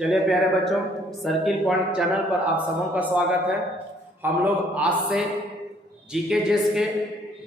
चलिए प्यारे बच्चों, सर्किल पॉइंट चैनल पर आप सबों का स्वागत है। हम लोग आज से जीके जेस के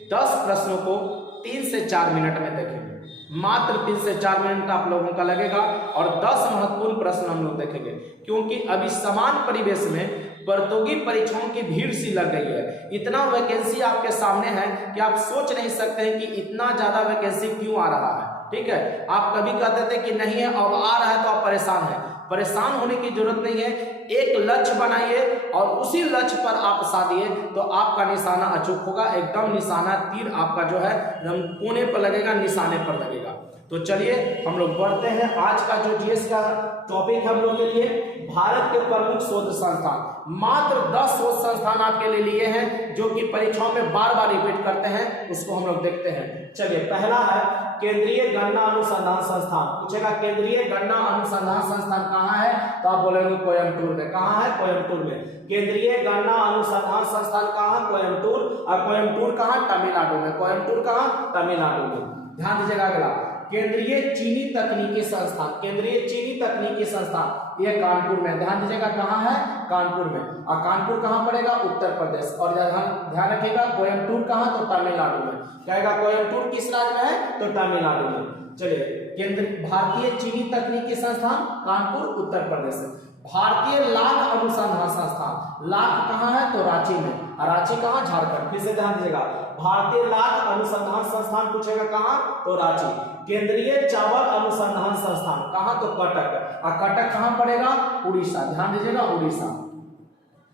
10 प्रश्नों को 3 से 4 मिनट में देखेंगे। मात्र 3 से 4 मिनट आप लोगों का लगेगा और 10 महत्वपूर्ण प्रश्न हम लोग देखेंगे, क्योंकि अभी समान परिवेश में प्रतियोगी परीक्षाओं की भीड़ सी लग गई है। इतना वैकेंसी आपके सामने है कि आप सोच नहीं सकते हैं कि इतना ज्यादा वैकेंसी क्यों आ रहा है। ठीक है, आप कभी कहते थे कि नहीं है, अब आ रहा है तो आप परेशान हैं। परेशान होने की जरूरत नहीं है। एक लक्ष्य बनाइए और उसी लक्ष्य पर आप साधिए तो आपका निशाना अचूक होगा। एकदम निशाना तीर आपका जो है कोने पर लगेगा, निशाने पर लगेगा। तो चलिए हम लोग बढ़ते हैं। आज का जो जीएस का टॉपिक हम लोग के लिए भारत के प्रमुख शोध संस्थान। मात्र 10 शोध संस्थान आपके लिए लिए हैं जो कि परीक्षाओं में बार बार रिपीट करते हैं, उसको हम लोग देखते हैं। चलिए, पहला है केंद्रीय गणना अनुसंधान संस्थान। पूछेगा केंद्रीय गणना अनुसंधान संस्थान कहाँ है, तो आप बोलेंगे कोयम्बटूर में। कहाँ है? कोयम्बटूर में। केंद्रीय गणना अनुसंधान संस्थान कहाँ? कोयम्बटूर। और कोयम्बटूर कहाँ? तमिलनाडु में। कोयम्बटूर कहाँ? तमिलनाडु में। ध्यान दीजिएगा। अगला केंद्रीय चीनी तकनीकी संस्थान। केंद्रीय चीनी तकनीकी संस्थान ये कानपुर में। ध्यान दीजिएगा, कहाँ है? कानपुर में। और कानपुर कहाँ पड़ेगा? उत्तर प्रदेश। और ध्यान रखिएगा, कोयम्बटूर कहाँ? तो तमिलनाडु में। कहेगा कोयम्बटूर किस राज्य में है? तो तमिलनाडु में। चलिए, केंद्र भारतीय चीनी तकनीकी संस्थान कानपुर उत्तर प्रदेश में। भारतीय लाख अनुसंधान संस्थान, लाख कहाँ है? तो रांची में। और रांची कहाँ? झारखंड। फिर से ध्यान दीजिएगा, भारतीय लाख अनुसंधान संस्थान पूछेगा कहाँ? तो रांची। केंद्रीय चावल अनुसंधान संस्थान कहाँ? तो कटक। और कटक कहाँ पड़ेगा? उड़ीसा। ध्यान दीजिएगा, उड़ीसा।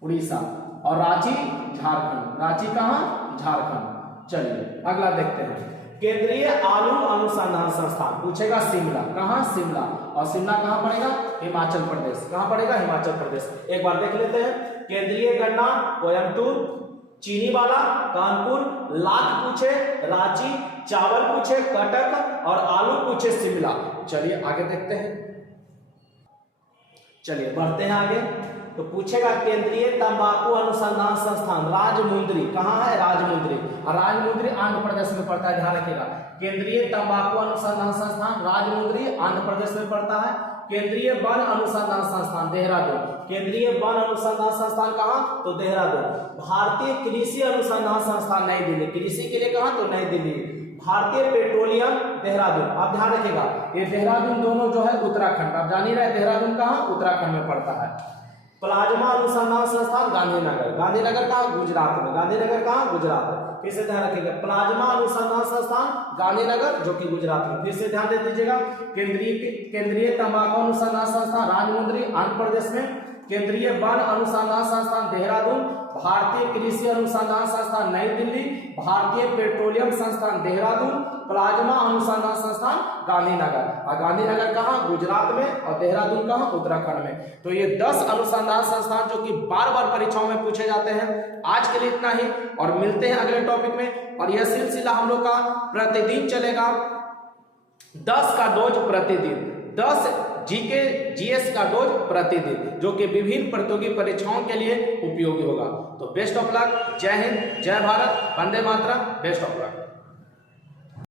उड़ीसा। और रांची झारखंड। रांची कहाँ? झारखंड। चलिए अगला देखते हैं। केंद्रीय आलू अनुसंधान संस्थान पूछेगा शिमला। कहाँ? शिमला। और शिमला कहाँ पड़ेगा? हिमाचल प्रदेश। कहाँ पड़ेगा? हिमाचल प्रदेश। एक बार देख लेते हैं। केंद्रीय गणना कोयम्बटूर, चीनी वाला कानपुर, लाख पूछे रांची, चावल पूछे कटक और आलू पूछे शिमला। चलिए आगे देखते हैं। चलिए बढ़ते हैं आगे। तो पूछेगा केंद्रीय तंबाकू अनुसंधान संस्थान राजमुंद्री। कहाँ है? राजमुंद्री। और राजमुंद्री आंध्र प्रदेश में पड़ता है। ध्यान रखिएगा, केंद्रीय तंबाकू अनुसंधान संस्थान राजमुंद्री आंध्र प्रदेश में पड़ता है। केंद्रीय वन अनुसंधान संस्थान देहरादून। केंद्रीय वन अनुसंधान संस्थान कहाँ? तो देहरादून। भारतीय कृषि अनुसंधान संस्थान नई दिल्ली। कृषि के लिए कहाँ? तो नई दिल्ली। भारतीय पेट्रोलियम देहरादून। आप ध्यान रखिएगा, ये देहरादून दोनों जो है उत्तराखंड। आप जान ही रहे देहरादून कहाँ? उत्तराखंड में पड़ता है। प्लाज्मा अनुसंधान संस्थान गांधीनगर। गांधीनगर कहाँ? गुजरात में। गांधीनगर कहाँ? गुजरात। फिर से ध्यान रखिएगा, प्लाज्मा अनुसंधान संस्थान गांधीनगर जो कि गुजरात में। फिर से ध्यान दे दीजिएगा, केंद्रीय तंबाकू अनुसंधान संस्थान राजमुंद्री आंध्र प्रदेश में। केंद्रीय वन अनुसंधान संस्थान देहरादून। भारतीय कृषि अनुसंधान संस्थान नई दिल्ली। भारतीय पेट्रोलियम संस्थान देहरादून। प्लाज्मा अनुसंधान संस्थान गांधीनगर। और गांधीनगर कहाँ? गुजरात में। और देहरादून कहाँ? उत्तराखंड में। तो ये 10 अनुसंधान संस्थान जो कि बार बार परीक्षाओं में पूछे जाते हैं। आज के लिए इतना ही और मिलते हैं अगले टॉपिक में। और यह सिलसिला हम लोग का प्रतिदिन चलेगा। 10 का डोज प्रतिदिन, 10 जीके जीएस का डोज प्रतिदिन, जो कि विभिन्न प्रतियोगी परीक्षाओं के लिए उपयोगी होगा। तो बेस्ट ऑफ लक। जय हिंद, जय भारत, वंदे मातरम। Best of luck.